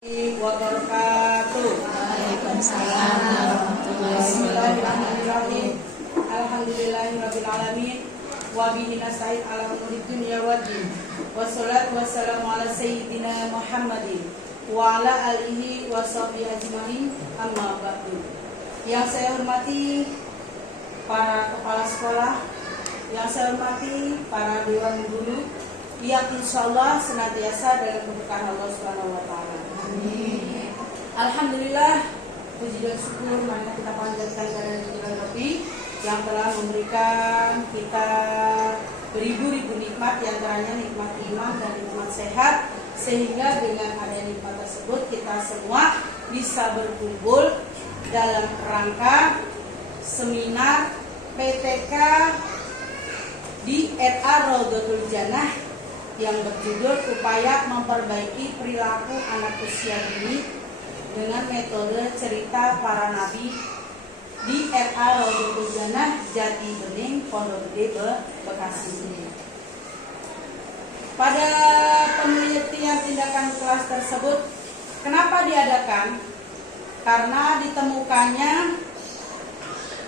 Wabarakatuh. Waalaikumsalam warahmatullahi wabarakatuh. Bismillahirrahmanirrahim. Alhamdulillahirabbil alamin. Wa bihi nasta'in ala umuri dunya waddin. Wassalatu wassalamu ala sayyidina Muhammadin wa ala alihi wa sahbihi ajmain. Amma ba'du. Yang saya hormati para kepala sekolah, yang saya hormati para dewan guru, yang insyaallah senantiasa dalam keberkahan Allah Subhanahu wa taala. Amin. Alhamdulillah, puji dan syukur marilah kita panjatkan kepada Tuhan Rabbi yang telah memberikan kita beribu-ribu nikmat, di antaranya nikmat iman dan nikmat sehat, sehingga dengan adanya nikmat tersebut kita semua bisa berkumpul dalam rangka seminar PTK di RA Raudhatul Jannah yang berjudul upaya memperbaiki perilaku anak usia dini dengan metode cerita para nabi di RA Raudhatul Jannah Jati Bening, Pondok Gede, Bekasi. Pada penelitian tindakan kelas tersebut, kenapa diadakan? Karena ditemukannya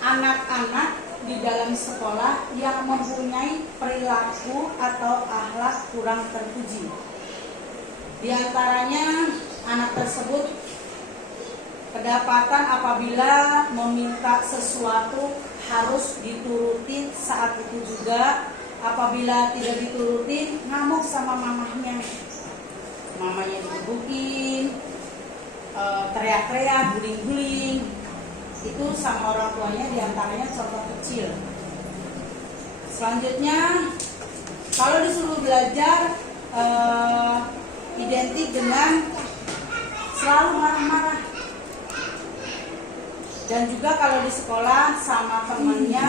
anak-anak di dalam sekolah yang mempunyai perilaku atau akhlak kurang terpuji. Di antaranya anak tersebut kedapatan apabila meminta sesuatu harus diturutin, saat itu juga apabila tidak diturutin ngamuk sama mamahnya. Mamanya digebukin, teriak-teriak, guling-guling. Itu sama orang tuanya, diantaranya contoh kecil. Selanjutnya, kalau disuruh belajar identik dengan selalu marah-marah. Dan juga kalau di sekolah sama temannya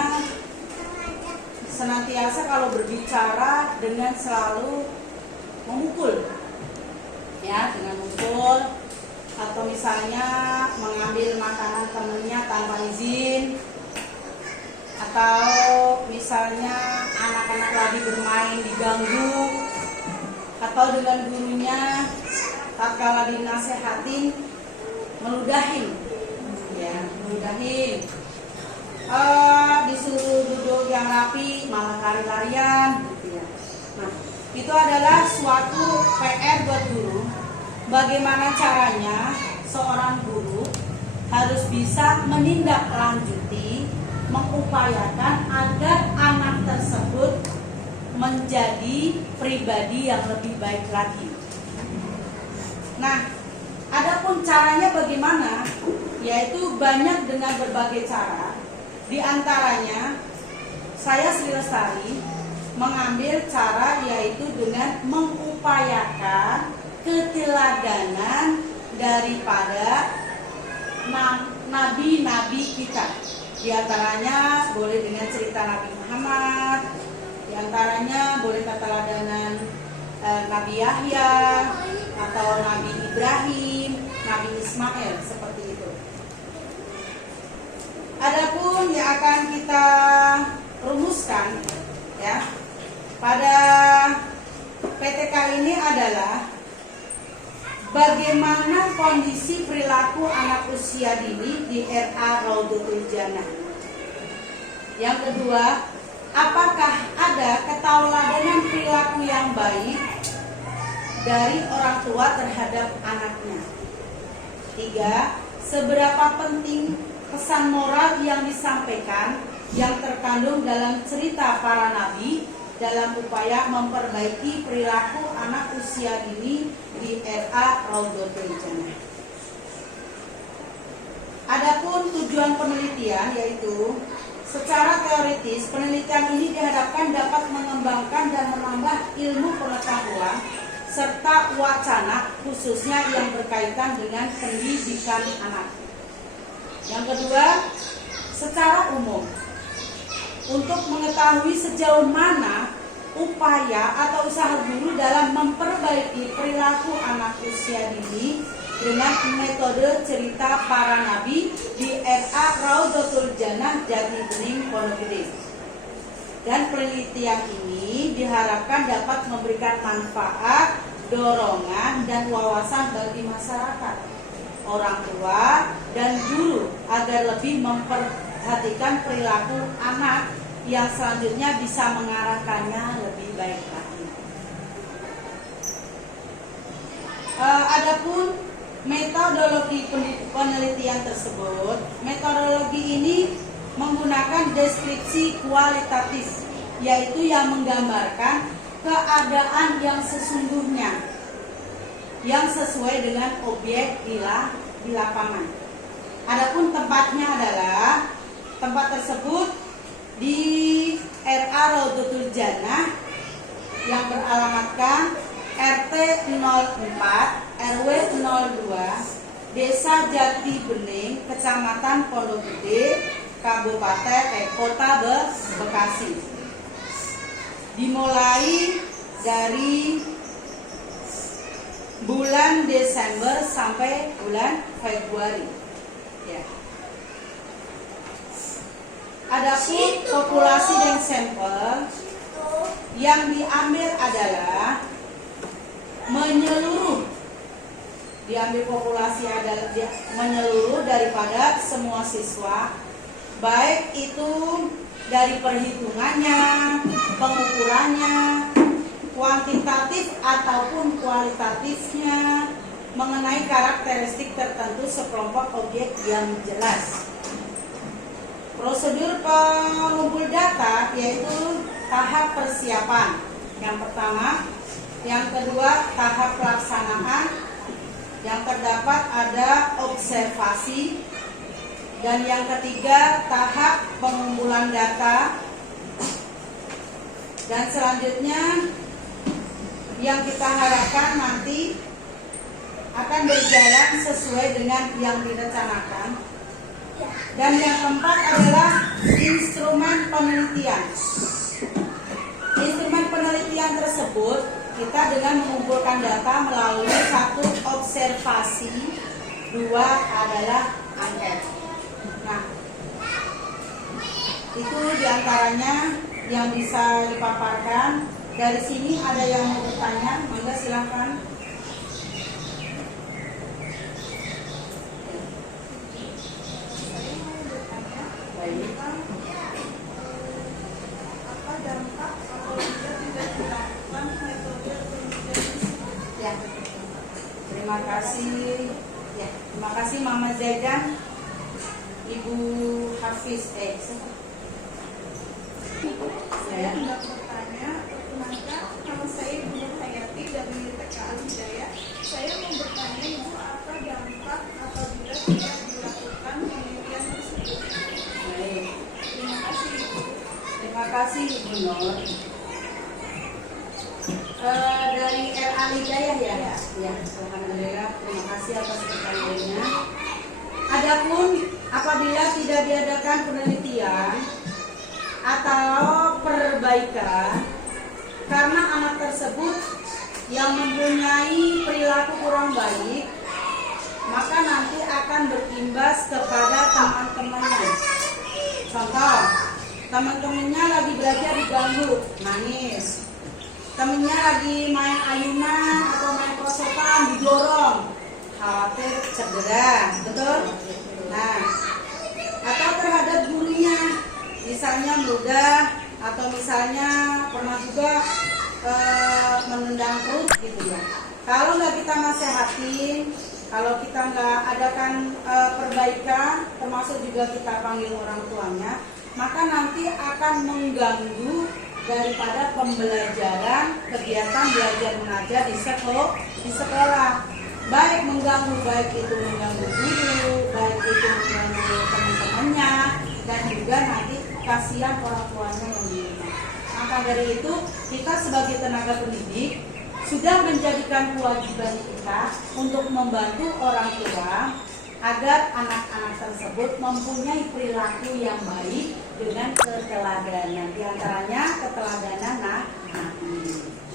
senantiasa kalau berbicara dengan selalu memukul, ya, dengan memukul. Atau misalnya mengambil makanan temennya tanpa izin, atau misalnya anak-anak lagi bermain diganggu, atau dengan gurunya tatkala dinasehatin meludahin, ya, meludahin. Disuruh duduk yang rapi malah lari-larian, gitu ya. Nah, itu adalah suatu PR buat guru. Bagaimana caranya seorang guru harus bisa menindaklanjuti, mengupayakan agar anak tersebut menjadi pribadi yang lebih baik lagi. Nah, adapun caranya bagaimana? Yaitu banyak dengan berbagai cara. Di antaranya saya Sri Lestari mengambil cara yaitu dengan mengupayakan keteladanan daripada nabi-nabi kita. Di antaranya boleh dengan cerita Nabi Muhammad, di antaranya boleh keteladanan Nabi Yahya atau Nabi Ibrahim, Nabi Ismail, seperti itu. Adapun yang akan kita rumuskan, ya, pada PTK ini adalah bagaimana kondisi perilaku anak usia dini di RA Raudhatul Jannah. Yang kedua, apakah ada ketauladanan perilaku yang baik dari orang tua terhadap anaknya. Tiga, seberapa penting pesan moral yang disampaikan yang terkandung dalam cerita para nabi dalam upaya memperbaiki perilaku anak usia dini di RA Raudhatul Jannah. Adapun tujuan penelitian yaitu secara teoritis penelitian ini diharapkan dapat mengembangkan dan menambah ilmu pengetahuan serta wacana khususnya yang berkaitan dengan pendidikan anak. Yang kedua, secara umum untuk mengetahui sejauh mana upaya atau usaha guru dalam memperbaiki perilaku anak usia dini dengan metode cerita para nabi di RA Raudhatul Jannah Jati Bening, Pondok Gede. Dan penelitian ini diharapkan dapat memberikan manfaat dorongan dan wawasan bagi masyarakat, orang tua dan guru agar lebih memperhatikan perilaku anak yang selanjutnya bisa mengarahkannya lebih baik lagi. Adapun metodologi penelitian tersebut, metodologi ini menggunakan deskripsi kualitatif, yaitu yang menggambarkan keadaan yang sesungguhnya yang sesuai dengan objek di lapangan. Adapun tempatnya adalah tempat tersebut di RA Raudatul Jannah yang beralamatkan RT 04 RW 02 Desa Jati Bening, Kecamatan Pondok Gede, Kota Bekasi. Dimulai dari bulan Desember sampai bulan Februari. Ya. Adapun populasi dan sampel yang diambil adalah menyeluruh. Diambil populasi adalah menyeluruh daripada semua siswa, baik itu dari perhitungannya, pengukurannya, kuantitatif ataupun kualitatifnya, mengenai karakteristik tertentu sekelompok objek yang jelas. Prosedur pengumpul data yaitu tahap persiapan yang pertama, yang kedua tahap pelaksanaan, yang terdapat ada observasi, dan yang ketiga tahap pengumpulan data, dan selanjutnya yang kita harapkan nanti akan berjalan sesuai dengan yang direncanakan. Dan yang keempat adalah instrumen penelitian. Instrumen penelitian tersebut kita dengan mengumpulkan data melalui satu observasi, dua adalah angket. Nah, itu diantaranya yang bisa dipaparkan. Dari sini ada yang mau bertanya, monggo silakan. Baik. Apa dampak apabila tidak dilakukan metode penelitian? Ya. Terima kasih. Ya, terima kasih Mama Zaidan, Ibu Hafiz. Saya hendak bertanya, perkenalkan, nama saya Ibu Nur Hayati dari TK Al Hidayah. Saya mau bertanya Ibu, apa dampak apabila tidak dilakukan penelitian tersebut? Baik. Terima kasih Ibu. Terima kasih Ibu Nur. Dari RA Hidayah ya? Ya, alhamdulillah. Terima kasih atas pertanyaannya. Adapun apabila tidak diadakan penelitian atau perbaikan karena anak tersebut yang mempunyai perilaku kurang baik, maka nanti akan berimbas kepada teman-temannya. Contoh, teman-temannya lagi belajar diganggu, nangis. Temennya lagi main ayunan atau main prosotan didorong, khawatir cedera, betul? Nah, atau terhadap gurunya, misalnya meludah atau misalnya pernah juga menendang perut gitu ya. Kalau nggak kita nasehatin, kalau kita nggak adakan perbaikan, termasuk juga kita panggil orang tuanya, maka nanti akan mengganggu daripada pembelajaran kegiatan belajar mengajar di sekolah. Baik mengganggu, baik itu mengganggu guru, baik itu mengganggu teman-temannya, dan juga nanti kasihan orang tuanya yang di rumah. Maka dari itu kita sebagai tenaga pendidik sudah menjadikan kewajiban kita untuk membantu orang tua agar anak-anak tersebut mempunyai perilaku yang baik dengan keteladanan. Di antaranya keteladanan nabi.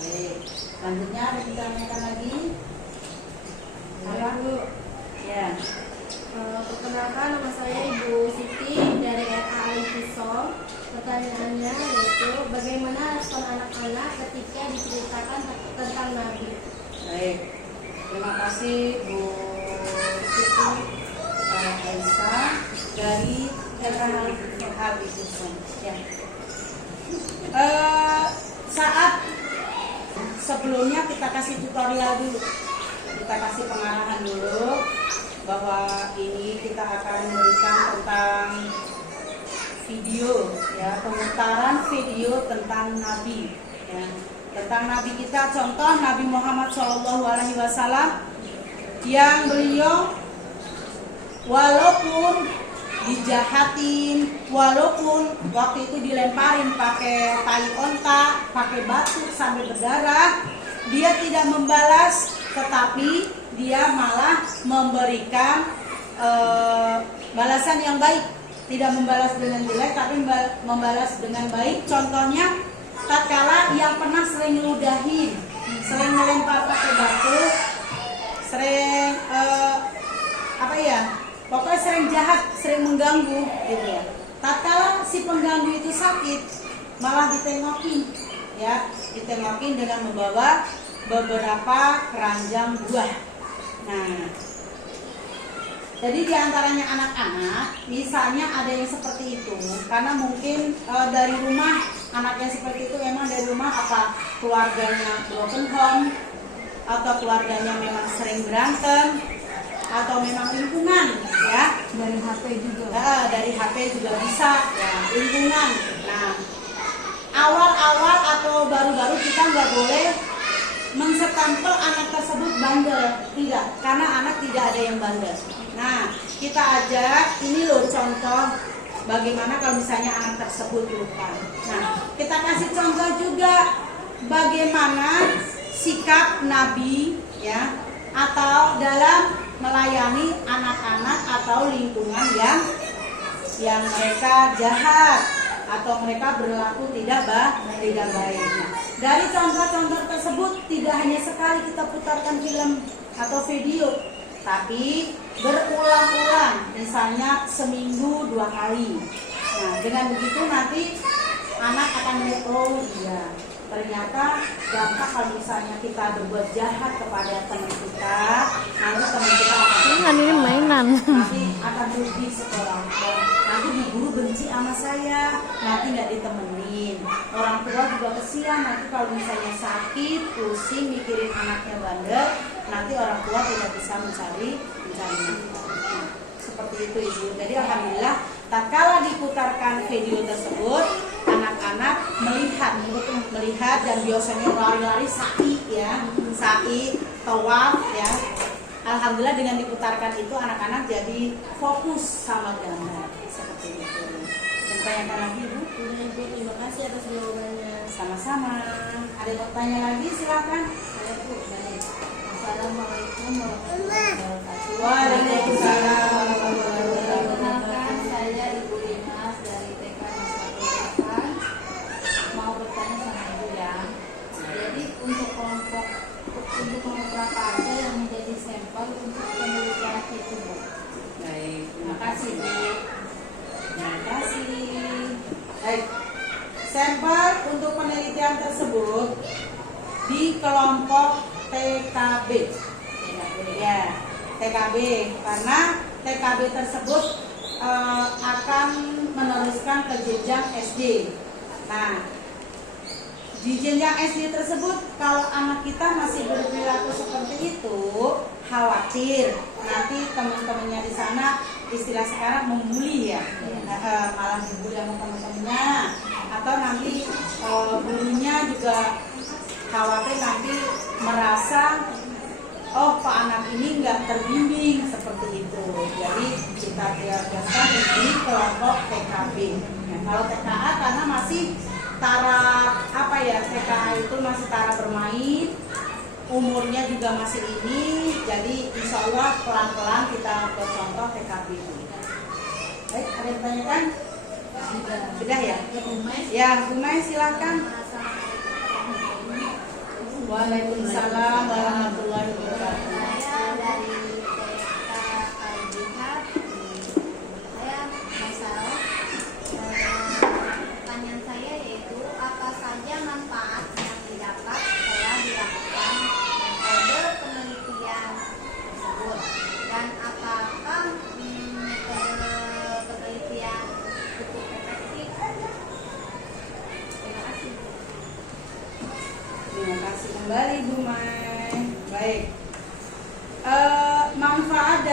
Baik. Selanjutnya ada yang ditanyakan lagi? Ibu. Ya. Perkenalkan, nama saya Ibu Siti dari RA Al-Fisol. Pertanyaannya yaitu bagaimana respon anak-anak ketika diceritakan tentang Nabi? Baik, terima kasih Bu Siti Aisyah dari Al-Habibusson. Ya. Saat sebelumnya kita kasih tutorial dulu, kita kasih pengarahan dulu bahwa ini kita akan memberikan tentang video, ya, pemutaran video tentang Nabi, ya, tentang Nabi kita. Contoh Nabi Muhammad SAW yang beliau walaupun dijahatin, walaupun waktu itu dilemparin pakai tai onta, pakai batu sampai berdarah, dia tidak membalas, tetapi dia malah memberikan balasan yang baik. Tidak membalas dengan jelek, tapi membalas dengan baik. Contohnya, tatkala yang pernah sering ludahin, sering melempar pakai batu, sering pokoknya sering jahat, sering mengganggu, gitu ya. Tatkala si pengganggu itu sakit, malah ditengokin, ya, ditengokin dengan membawa beberapa keranjang buah. Nah, jadi diantaranya anak-anak, misalnya ada yang seperti itu, karena mungkin dari rumah anaknya seperti itu memang dari rumah apa keluarganya broken home, atau keluarganya memang sering berantem, atau memang lingkungan, ya, Dari HP juga. dari HP juga bisa, ya, lingkungan. Nah, awal-awal atau baru-baru kita nggak boleh menstempel anak tersebut bandel, tidak, karena anak tidak ada yang bandel. Nah, kita ajak, ini loh contoh bagaimana kalau misalnya anak tersebut lupa. Nah, kita kasih contoh juga bagaimana sikap Nabi, ya, atau dalam melayani anak-anak atau lingkungan yang mereka jahat atau mereka berlaku tidak baik. Nah, dari contoh-contoh tersebut tidak hanya sekali kita putarkan film atau video, tapi berulang-ulang, misalnya seminggu 2 kali. Nah, dengan begitu nanti anak akan melihat, oh iya, ternyata dampak kalau misalnya kita berbuat jahat kepada teman kita, nanti teman kita Ini mainan. nanti akan rugi sekolah, nanti di guru benci sama saya, nanti nggak ditemenin, orang tua juga kesian, nanti kalau misalnya sakit, pusing mikirin anaknya bandel, nanti orang tua tidak bisa mencari nafkah. Nah, seperti itu Ibu. Jadi alhamdulillah tatkala diputarkan video tersebut, anak-anak melihat dan biasanya lari-lari sa'i, ya, sa'i, tawaf, ya. Alhamdulillah dengan diputarkan itu anak-anak jadi fokus sama gambar seperti itu. Dan tanyakan lagi Ibu. Ibu, terima kasih atas jawabannya. Sama-sama. Ada yang mau tanya lagi silakan. Saya Bu, baik. Assalamualaikum warahmatullahi wabarakatuh. Waalaikumsalam warahmatullahi wabarakatuh. Perkenalkan, saya Ibu Dimas dari TK Nusantara. Mau bertanya sama Ibu ya. Jadi untuk kelompok berapa aja yang menjadi sampel untuk penelitian itu Bu? Baik, terima kasih Bu. Terima kasih. Baik, sampel untuk penelitian tersebut di kelompok TKB. Ya, TKB, karena TKB tersebut akan meneruskan ke jenjang SD. Nah, di jenjang SD tersebut kalau anak kita masih berperilaku seperti itu, khawatir nanti teman-temannya di sana istilah sekarang membuli, ya, malah dibully sama teman-temannya, atau nanti gurunya juga khawatir nanti merasa oh Pak anak ini nggak terbimbing seperti itu. Jadi kita prioritaskan di kelompok TKB. Nah, kalau TKA karena masih taraf TKA itu masih taraf bermain, umurnya juga masih ini, jadi insya Allah pelan-pelan kita ke contoh TKB itu. Baik, ada yang tanyakan? Sudah ya? Ya, Bu Mai silakan. Waalaikumsalam warahmatullahi wabarakatuh. Saya dari TK Al-Jihad. Saya masalah pertanyaan saya yaitu apa saja manfaat yang didapat setelah dilakukan metode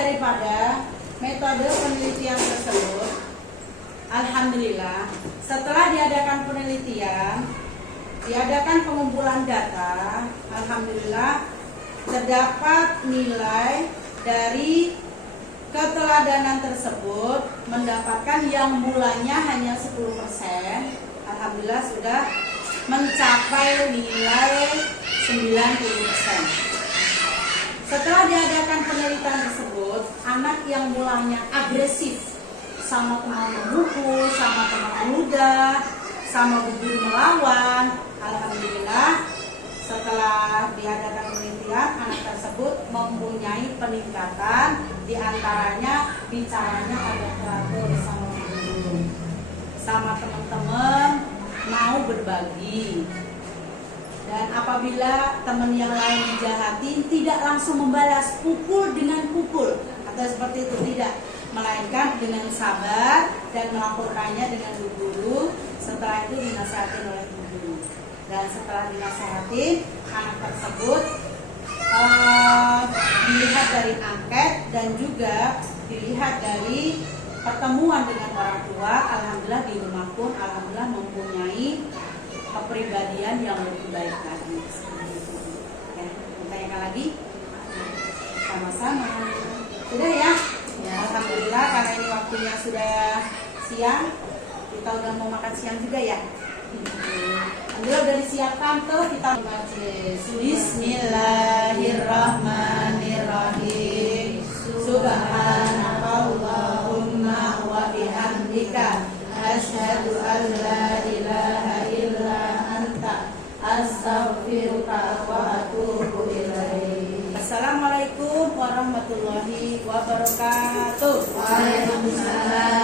daripada metode penelitian tersebut, alhamdulillah, setelah diadakan penelitian, diadakan pengumpulan data, alhamdulillah terdapat nilai dari keteladanan tersebut mendapatkan yang mulanya hanya 10%, alhamdulillah sudah mencapai nilai 90%. Setelah diadakan penelitian tersebut, anak yang mulanya agresif sama teman memukul, sama teman meludah, sama gugur melawan, alhamdulillah setelah diadakan penelitian, anak tersebut mempunyai peningkatan, diantaranya bicaranya agak teratur sama guru, sama teman-teman, mau berbagi. Dan apabila teman yang lain dijahati, tidak langsung membalas pukul dengan pukul atau seperti itu, tidak, melainkan dengan sabar dan melaporkannya dengan guru. Setelah itu dinasihatin oleh guru. Dan setelah dinasihatin, anak tersebut dilihat dari angket dan juga dilihat dari pertemuan dengan orang tua. Alhamdulillah di rumah pun alhamdulillah mempunyai kepribadian yang lebih baik lagi. Ya, bertanyakan lagi? Sama-sama. Sudah ya? Alhamdulillah karena ini waktunya sudah siang, kita udah mau makan siang juga ya. Alhamdulillah udah disiapkan tuh, kita majelis. Bismillahirrahmanirrahim. Subhanakallahumma wa bihamdika asyhadu an la ilaha illa anta astaghfiruka wa atubu ilaik. Assalamualaikum warahmatullahi wabarakatuh. Waalaikumsalam